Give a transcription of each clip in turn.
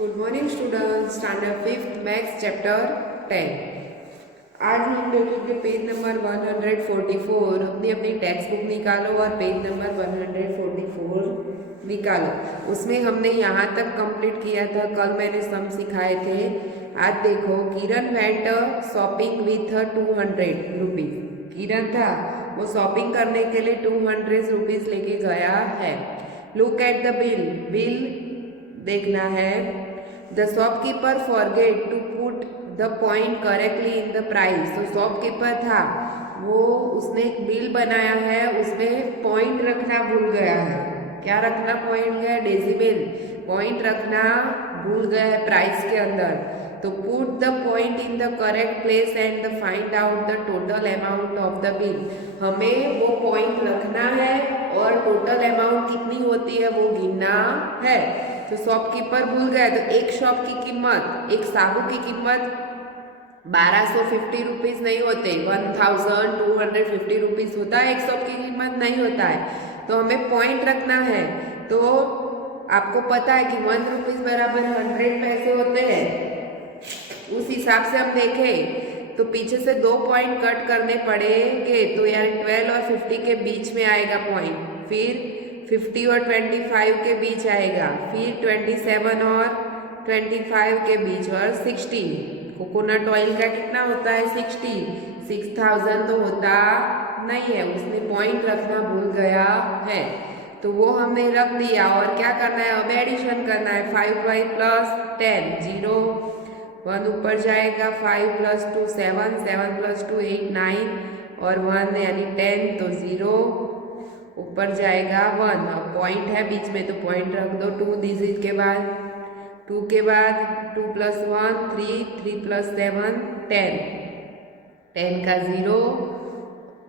Good morning students, standard 5th maths chapter 10। आज हम देखेंगे पेज नंबर 144। अपनी अपनी टेक्स्ट बुक निकालो और पेज नंबर 144 निकालो। उसमें हमने यहाँ तक कंप्लीट किया था, कल मैंने सम सिखाए थे। आज देखो, किरण वेंट शॉपिंग विथ 200 रुपीज। किरण था, वो शॉपिंग करने के लिए 200 रुपीज लेके गया है। लुक एट द बिल देखना है। The shopkeeper forget to put the point correctly in the price. तो शॉपकीपर था, वो उसने एक बिल बनाया है, उसमें पॉइंट रखना भूल गया है। क्या रखना पॉइंट गया? डेसिबल पॉइंट रखना भूल गया है प्राइस के अंदर। तो put the point in the correct place and find out the total amount of the bill. हमें वो पॉइंट रखना है और टोटल अमाउंट कितनी होती है वो गिनना है। तो शॉपकीपर भूल गया, तो एक शॉप की कीमत, एक साबु की कीमत 1250 रुपीज़ नहीं होते, 1250 रुपीज़ होता है। एक शॉप की कीमत नहीं होता है, तो हमें पॉइंट रखना है। तो आपको पता है कि 1 रुपीज़ बराबर 100 पैसे होते हैं। उस हिसाब से हम देखें तो पीछे से 2 पॉइंट कट करने पड़ेंगे, तो यार 12 और 50 के बीच में आएगा पॉइंट, फिर 50 और 25 के बीच आएगा, फिर 27 और 25 के बीच, और 60। कोकोनट ऑयल का कितना होता है? 60,000 तो होता नहीं है, उसने पॉइंट रखना भूल गया है। तो वो हमने रख दिया, और क्या करना है? अब एडिशन करना है। 5 प्लस 10 0, 1 ऊपर जाएगा, 5 प्लस 2 7, 7 प्लस 2 8 9, और 1 यानी 10, तो 0 ऊपर जाएगा 1। अब पॉइंट है बीच में, तो पॉइंट रख दो 2 डिजिट के बाद। 2 के बाद 2 प्लस 1 3, 3 प्लस 7 10, 10 का 0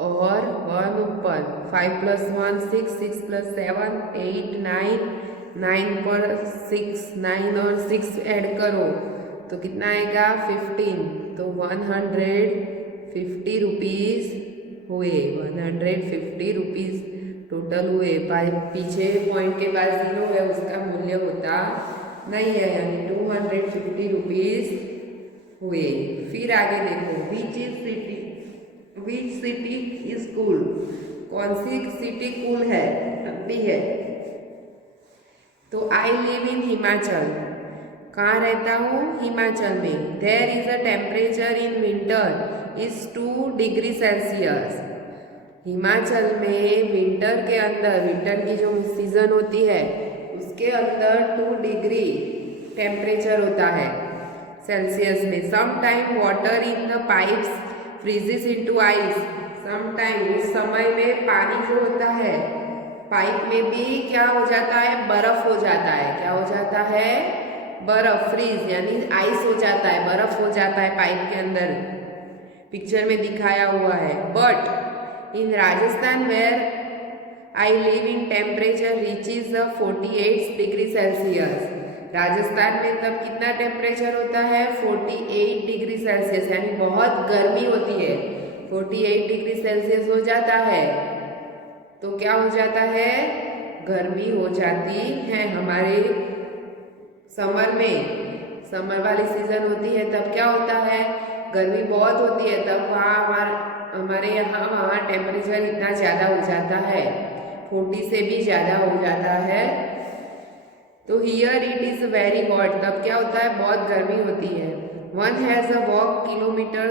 और 1 ऊपर। 5 प्लस 1 6, 6 प्लस 7 8 9, 9 पर 6, 9 और 6 ऐड करो तो कितना आएगा? 15। तो 150 रुपीज़ हुए, 150 रुपीज़ टोटल हुए। पीछे पॉइंट के बाद 0 है, उसका मूल्य होता नहीं है, यानी 250 रुपीज़ हुए। फिर आगे देखो, विच सिटी इज कूल। कौन सी सिटी कूल है, ठंडी है? तो आई लिव इन हिमाचल। कहाँ रहता हूँ? हिमाचल में। There is a temperature in winter is 2 degree Celsius. Himachal में विंटर के अंदर, विंटर की जो सीजन होती है उसके अंदर 2 डिग्री टेम्परेचर होता है सेल्सियस में। Some time water in the pipes freezes into ice. Some time, उस समय में पानी जो होता है पाइप में भी क्या हो जाता है? बर्फ हो जाता है। क्या हो जाता है? बर्फ, फ्रीज यानी आइस हो जाता है, बर्फ हो जाता है पाइप के अंदर, पिक्चर में दिखाया हुआ है। But in Rajasthan where I live in temperature reaches 48 degree Celsius. Rajasthan में तब कितना टेम्परेचर होता है? 48 डिग्री सेल्सियस, यानी बहुत गर्मी होती है। 48 डिग्री सेल्सियस हो जाता है तो क्या हो जाता है? गर्मी हो जाती है। हमारे समर में, समर वाली सीजन होती है तब क्या होता है? गर्मी बहुत होती है, तब वहाँ हमारे यहाँ वहाँ टेम्परेचर इतना ज़्यादा हो जाता है, 40 से भी ज़्यादा हो जाता है। तो here it is very hot, तब क्या होता है? बहुत गर्मी होती है। 1 has a walk kilometer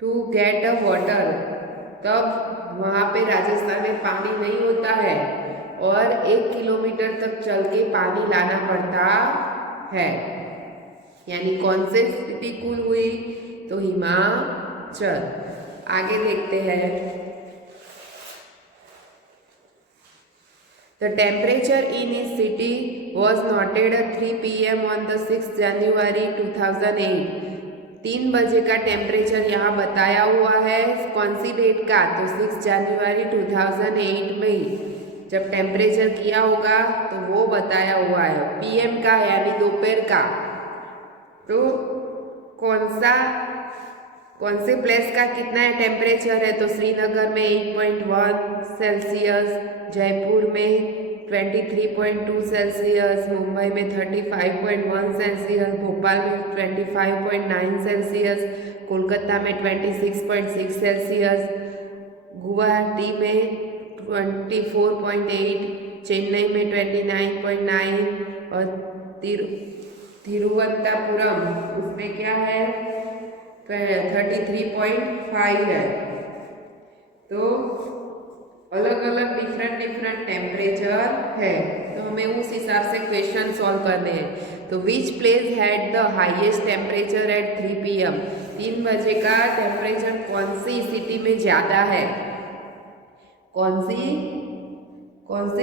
to get a water. तब वहाँ पे राजस्थान में पानी नहीं होता है और 1 किलोमीटर तक चल के पानी लाना पड़ता है। यानी कौन से स्थिति कूल हुई? तो हिमाचल। आगे देखते हैं। The temperature in his city was noted at 3 PM on the 6th January 2008. 3 बजे का टेम्परेचर यहाँ बताया हुआ है। कौन सी डेट का? तो 6 जनवरी 2008 में जब टेम्परेचर किया होगा तो वो बताया हुआ है। PM का यानी दोपहर का। तो कौन से प्लेस का कितना है टेम्परेचर है? तो श्रीनगर में 8.1 सेल्सियस, जयपुर में 23.2 सेल्सियस, मुंबई में 35.1 सेल्सियस, भोपाल में 25.9 सेल्सियस, कोलकाता में 26.6 सेल्सियस, गुवाहाटी में 24.8, चेन्नई में 29.9 और तिरुवनंतपुरम उसमें क्या है 33.5 है। तो अलग अलग डिफरेंट टेम्परेचर है, तो हमें उस हिसाब से क्वेश्चन सॉल्व करने हैं। तो which place had the highest temperature at 3 PM, 3 बजे का टेम्परेचर कौन सी सिटी में ज़्यादा है, कौन सी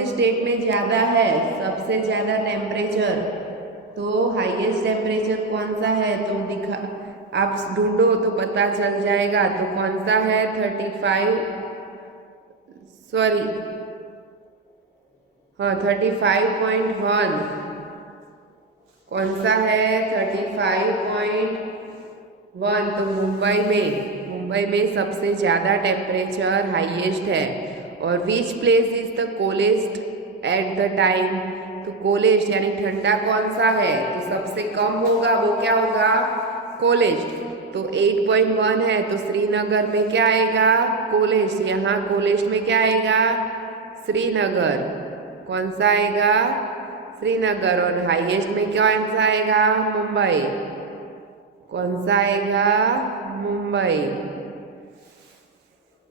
स्टेट में ज़्यादा है सबसे ज़्यादा टेम्परेचर। तो हाईएस्ट टेम्परेचर कौन सा है तो दिखा आप ढूंढो तो पता चल जाएगा। तो कौन सा है 35.1 कौन सा है 35.1। तो मुंबई में सबसे ज़्यादा टेम्परेचर हाईएस्ट है। और which place is the coldest at the time, तो कोलेस्ट यानी ठंडा कौन सा है तो सबसे कम होगा, वो क्या होगा कोलेस्ट। तो 8.1 है तो श्रीनगर में क्या आएगा कोलेस्ट, यहाँ कोलेस्ट में क्या आएगा श्रीनगर, कौन सा आएगा श्रीनगर। और हाईएस्ट में कौन सा आएगा मुंबई, कौन सा आएगा मुंबई।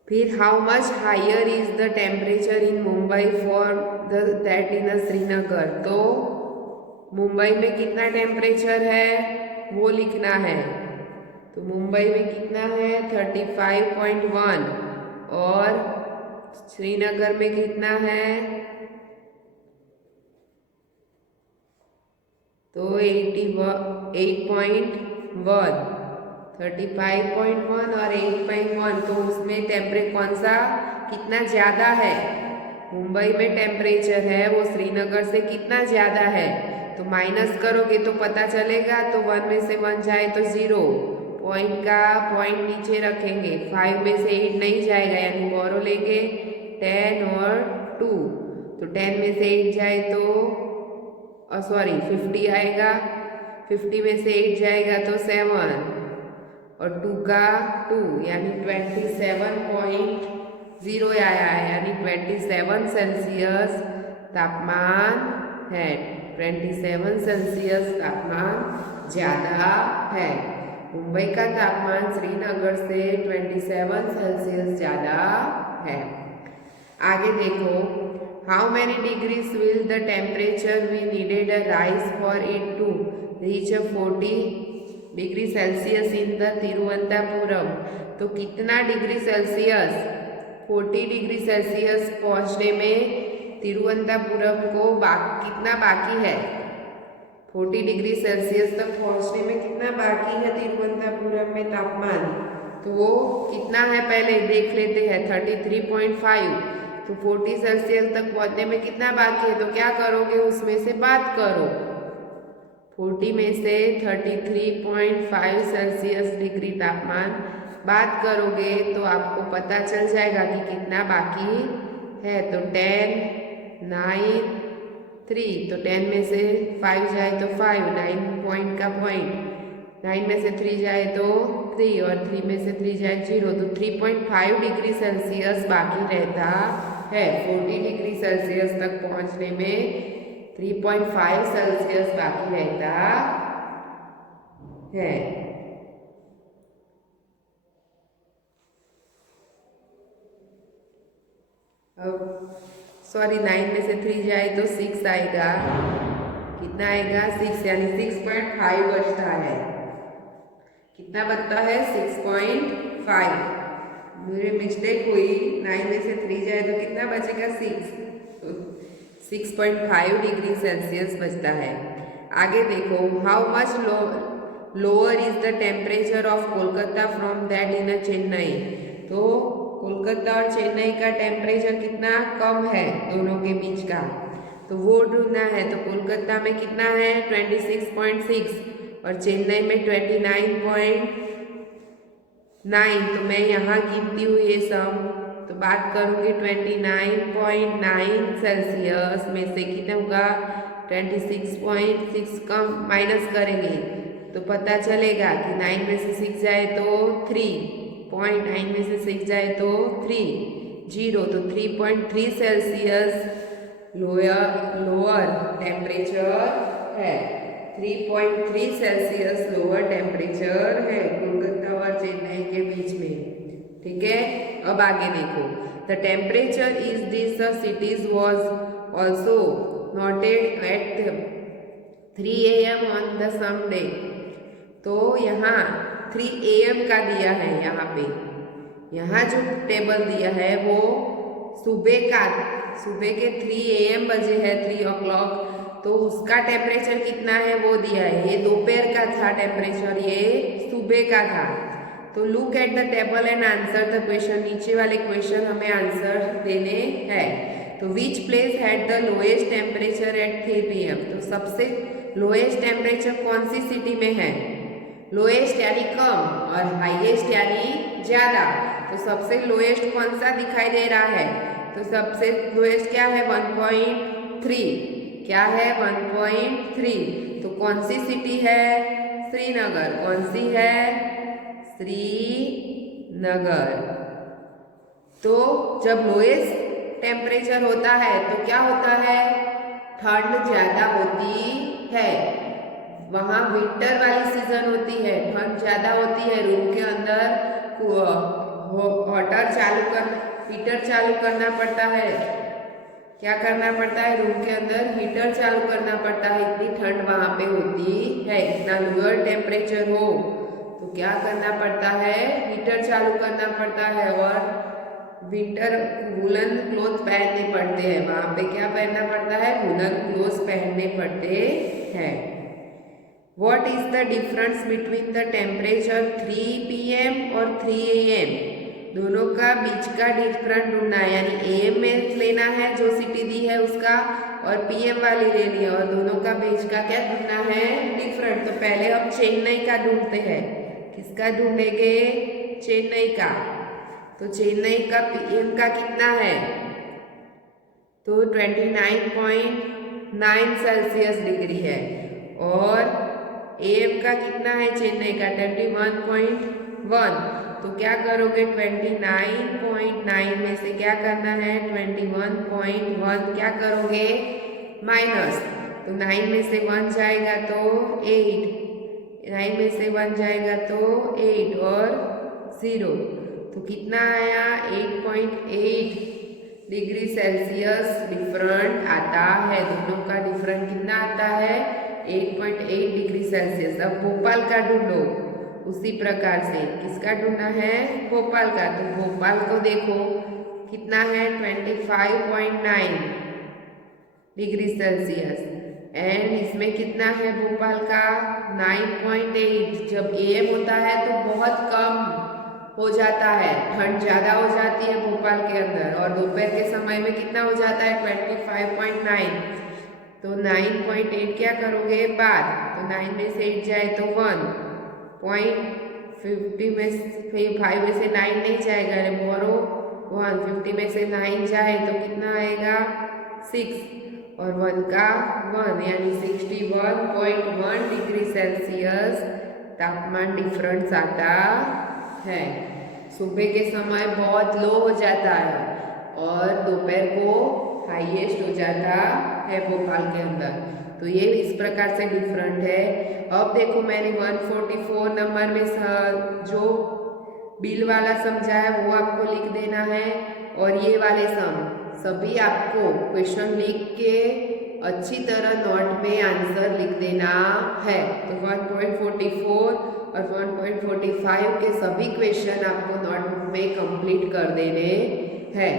फिर how much higher is the temperature in Mumbai for that in Srinagar, तो मुंबई में कितना टेम्परेचर है वो लिखना है। तो मुंबई में कितना है 35.1 और श्रीनगर में कितना है तो 8.1 35.1 और 8.1। तो उसमें टेम्परेचर कौन सा कितना ज़्यादा है, मुंबई में टेम्परेचर है वो श्रीनगर से कितना ज़्यादा है। तो माइनस करोगे तो पता चलेगा। तो 1 में से 1 जाए तो 0, पॉइंट नीचे रखेंगे। 5 में से 8 नहीं जाएगा यानी बोरो लेंगे 10 और 2। तो 10 में से 8 जाए तो 50 आएगा, 50 में से 8 जाएगा तो 7 और 2 का 2 यानी 27.0 आया है, यानी 27 सेल्सियस तापमान है, 27 सेल्सियस तापमान ज़्यादा है। मुंबई का तापमान श्रीनगर से 27 सेल्सियस ज़्यादा है। आगे देखो how many degrees will the temperature we needed a rise for it to reach 40 degree Celsius in the Thiruvananthapuram. तो कितना डिग्री सेल्सियस 40 डिग्री सेल्सियस पहुँचने में तिरुवनंतपुरम को कितना बाकी है, 40 डिग्री सेल्सियस तक पहुँचने में कितना बाकी है तिरुवनंतपुरम में तापमान। तो वो कितना है पहले देख लेते हैं 33.5। तो 40 सेल्सियस तक पहुँचने में कितना बाकी है तो क्या करोगे उसमें से बात करो, 40 में से 33.5 सेल्सियस डिग्री तापमान बात करोगे तो आपको पता चल जाएगा कि कितना बाकी है। तो 10 9 3, तो 10 में से 5 जाए तो 5, 9 पॉइंट का पॉइंट, 9 में से 3 जाए तो 3 और 3 में से 3 जाए 0। तो 3.5 डिग्री सेल्सियस बाकी रहता है, 40 डिग्री सेल्सियस तक पहुंचने में 3.5 सेल्सियस बाकी रहता है। अब 9 में से 3 जाए तो 6 आएगा, कितना आएगा 6 यानी 6.5 बचता है, कितना बचता है 6.5। मेरे मिस्टेक हुई, 9 में से 3 जाए तो कितना बचेगा 6, तो 6.5 डिग्री सेल्सियस बचता है। आगे देखो how much lower is the temperature of Kolkata from that in Chennai. तो कोलकाता और चेन्नई का टेम्परेचर कितना कम है दोनों के बीच का, तो वो ढूंढना है। तो कोलकाता में कितना है 26.6 और चेन्नई में 29.9। तो मैं यहाँ गिनती हूँ ये सब तो बात करूँगी 29.9 सेल्सियस में से कितना होगा 26.6 कम माइनस करेंगे तो पता चलेगा कि 9 में से 6 जाए तो 3.9 में से 6 जाए तो 0 तो 3.3 सेल्सियस लोअर टेम्परेचर है। 3.3 सेल्सियस लोअर टेम्परेचर है कोलकाता और चेन्नई के बीच में। ठीक है, अब आगे देखो the temperature is this cities was also noted at 3 AM on the same day. तो यहाँ 3 AM का दिया है, यहाँ जो टेबल दिया है वो सुबह के 3 AM बजे है 3 o'clock, तो उसका टेम्परेचर कितना है वो दिया है। ये दोपहर का था टेम्परेचर, ये सुबह का था। तो look at the table and answer the question. नीचे वाले क्वेश्चन हमें आंसर देने हैं। तो which place had the lowest temperature at 3 PM। तो सबसे लोएस्ट टेम्परेचर कौन सी सिटी में है? लोएस्ट यानी कम और हाईएस्ट यानी ज्यादा। तो सबसे लोएस्ट कौन सा दिखाई दे रहा है? तो सबसे लोएस्ट क्या है? 1.3। क्या है? 1.3। तो कौन सी सिटी है? श्रीनगर। कौन सी है? श्रीनगर। तो जब लोएस्ट टेम्परेचर होता है तो क्या होता है? ठंड ज्यादा होती है। वहाँ विंटर वाली सीजन होती है, ठंड ज्यादा होती है। रूम के अंदर हीटर चालू करना पड़ता है। क्या करना पड़ता है? रूम के अंदर हीटर चालू करना पड़ता है, इतनी ठंड वहाँ पे होती है। इतना लोअर टेम्परेचर हो तो क्या करना पड़ता है? हीटर चालू करना पड़ता है और विंटर वुलन क्लोथ पहनने पड़ते हैं। वहाँ पे क्या पहनना पड़ता है? वुलन क्लोथ पहनने पड़ते हैं। What is the difference between the temperature 3 PM और 3 AM? दोनों का बीच का डिफरेंस ढूंढना है, यानी AM में लेना है जो सिटी दी है उसका, और PM वाली लेनी है, और दोनों का बीच का क्या ढूंढना है? डिफरेंट। तो पहले हम चेन्नई का ढूंढते हैं। किसका ढूंढेंगे? चेन्नई का। तो चेन्नई का PM का कितना है? तो 29.9 सेल्सियस डिग्री है। और AM का कितना है चेन्नई का? 21.1। तो क्या करोगे? 29.9 में से क्या करना है? 21.1 क्या करोगे? माइनस। तो 9 में से 1 जाएगा तो 8, 9 में से 1 जाएगा तो 8 और 0। तो कितना आया? 8.8 डिग्री सेल्सियस डिफरेंट आता है। दोनों का डिफरेंट कितना आता है? 8.8 डिग्री सेल्सियस। अब भोपाल का ढूंढो उसी प्रकार से। किसका ढूंढना है? भोपाल का। तो भोपाल को देखो कितना है? 25.9 डिग्री सेल्सियस। एंड इसमें कितना है भोपाल का? 9.8। जब AM होता है तो बहुत कम हो जाता है, ठंड ज़्यादा हो जाती है भोपाल के अंदर, और दोपहर के समय में कितना हो जाता है? 25.9। तो 9.8 क्या करोगे? बाद। तो 9 में से 8 जाए तो 1.50 में 5 में से 9 नहीं जाएगा, अरे बोरो 150 में से 9 जाए तो कितना आएगा? 6 और 1 का 1, यानी 61.1 डिग्री सेल्सियस तापमान डिफरेंस आता है। सुबह के समय बहुत लो हो जाता है और दोपहर को हाईएस्ट हो जाता है भोपाल के अंदर। तो ये इस प्रकार से डिफरेंट है। अब देखो मैंने 144 नंबर में जो बिल वाला समझा है वो आपको लिख देना है, और ये वाले सभी आपको क्वेश्चन लिख के अच्छी तरह नोट में आंसर लिख देना है। तो 1.44 और 1.45 के सभी क्वेश्चन आपको नोटबुक में कंप्लीट कर देने हैं।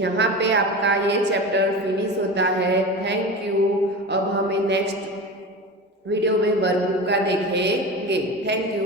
यहाँ पे आपका ये चैप्टर फिनिश होता है। Thank you. अब हमें नेक्स्ट वीडियो में वर्कबुक का देखेंगे। Thank you.